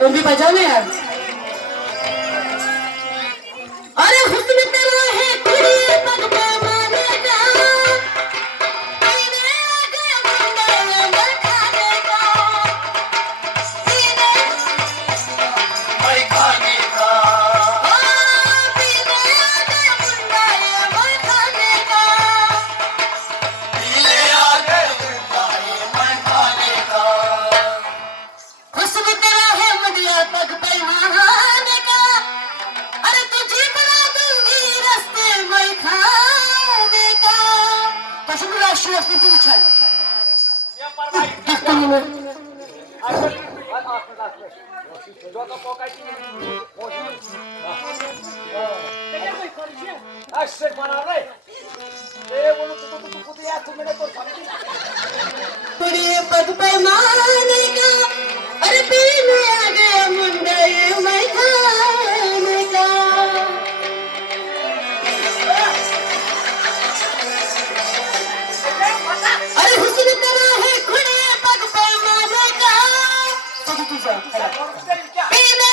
तुम भी बजाओ ना यार। अरे हुस्न तेरा है तेरी पग पे माने का, पीने आगे मुंडे मैं खाने का, पीने मैं खाने का पीने आगे मुंडे मैं खाने का। पीले आगे उठाए मैं खाने का हुस्न तेरा है मुंडिया पग पे माने का, अरे तुझे बना दूंगी रास्ते मैं खाने का। कसम राष्ट्रीय स्मृती उछल तेरे पग पे माने का, अरे पीने आ गया मुंडा ये मैं खाने का। अरे हुस्न तेरा है खुले पग पे माने का, पीने